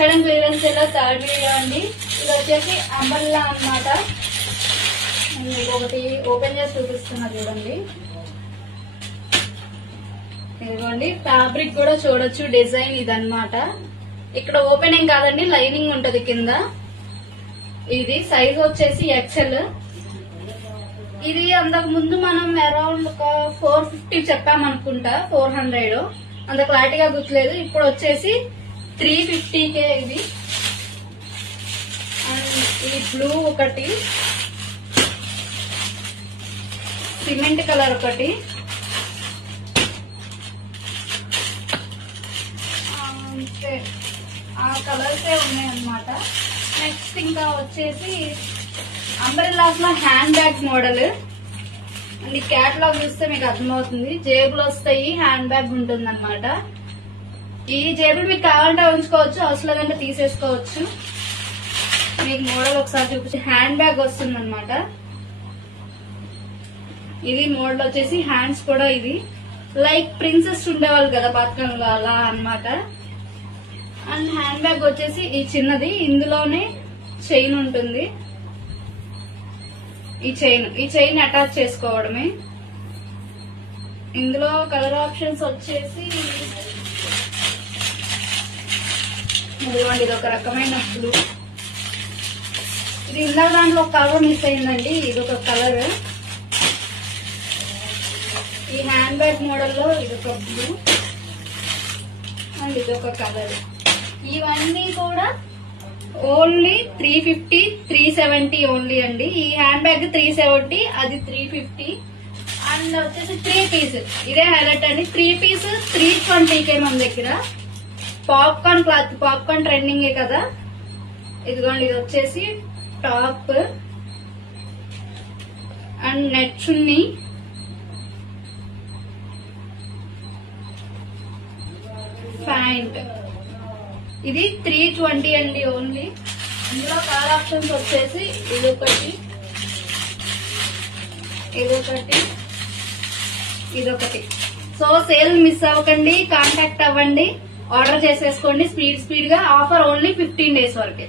ఆషాఢం clearance sale third video అండి. ఇది వచ్చేసి అంబర్లా అన్నమాట. నేను ఒకటి ఓపెన్ చేసి చూపిస్తున్నా చూడండి. ఇదిగోండి ఫ్యాబ్రిక్ కూడా చూడొచ్చు, డిజైన్ ఇదన్నమాట. ఇక్కడ ఓపెనింగ్ కాదండి, లైనింగ్ ఉంటది కింద. ఇది సైజ్ వచ్చేసి ఎక్సెల్. ఇది అంతకు ముందు మనం అరౌండ్ ఒక 450 చెప్పామనుకుంటా, 400 అంత క్లారిటీగా గుర్తులేదు. ఇప్పుడు వచ్చేసి 350K ఇది. అండ్ ఈ బ్లూ ఒకటి, సిమెంట్ కలర్ ఒకటి, అంతే ఆ కలర్సే ఉన్నాయన్నమాట. నెక్స్ట్ ఇంకా వచ్చేసి అంబ్రెల్లాస్ లో హ్యాండ్ బ్యాగ్ మోడల్ అండ్ ఈ క్యాటలాగ్ చూస్తే మీకు అర్థమవుతుంది. జేబులు వస్తాయి, హ్యాండ్ బ్యాగ్ ఉంటుంది అనమాట. ఈ జేబులు మీకు కావాలంటే ఉంచుకోవచ్చు, అవసరం లేదంటే తీసేసుకోవచ్చు. మీకు మోడల్ ఒకసారి చూపించి హ్యాండ్ బ్యాగ్ వస్తుంది అనమాట. ఇది మోడల్ వచ్చేసి హ్యాండ్స్ కూడా ఇది లైక్ ప్రిన్సెస్ ఉండేవాళ్ళు కదా బతుకంలో, అలా అన్నమాట. అండ్ హ్యాండ్ బ్యాగ్ వచ్చేసి ఈ చిన్నది, ఇందులోనే చైన్ ఉంటుంది. ఈ చైన్ అటాచ్ చేసుకోవడమే. ఇందులో కలర్ ఆప్షన్స్ వచ్చేసి ఇదిగోండి, ఇది ఒక రకమైన బ్లూ. ఇది ఇందాక దాంట్లో ఒక కలర్ మిస్ అయిందండి, ఇది ఒక కలర్. ఈ హ్యాండ్ బ్యాగ్ మోడల్లో ఇది ఒక బ్లూ అండ్ ఇది ఒక కలర్. ఇవన్నీ కూడా ఓన్లీ 350, 370 ఓన్లీ అండి. ఈ హ్యాండ్ బ్యాగ్ 370, అది 350. అండ్ వచ్చేసి 3 పీస్, ఇదే హైలైట్ అండి. 3 పీస్ 320K మన దగ్గర. పాప్కార్న్ క్లాత్, పాప్కార్న్ ట్రెండింగే కదా. ఇదిగోండి, ఇది వచ్చేసి top and net chunni, pant. ఇది 320 అండి ఓన్లీ. ఇందులో కలర్ ఆప్షన్స్ వచ్చేసి ఇదొకటి, ఇదొకటి, ఇదొకటి. సో సేల్ మిస్ అవ్వకండి, కాంటాక్ట్ అవ్వండి, ఆర్డర్ చేసేసుకోండి స్పీడ్ గా. ఆఫర్ ఓన్లీ 15 days వరకే.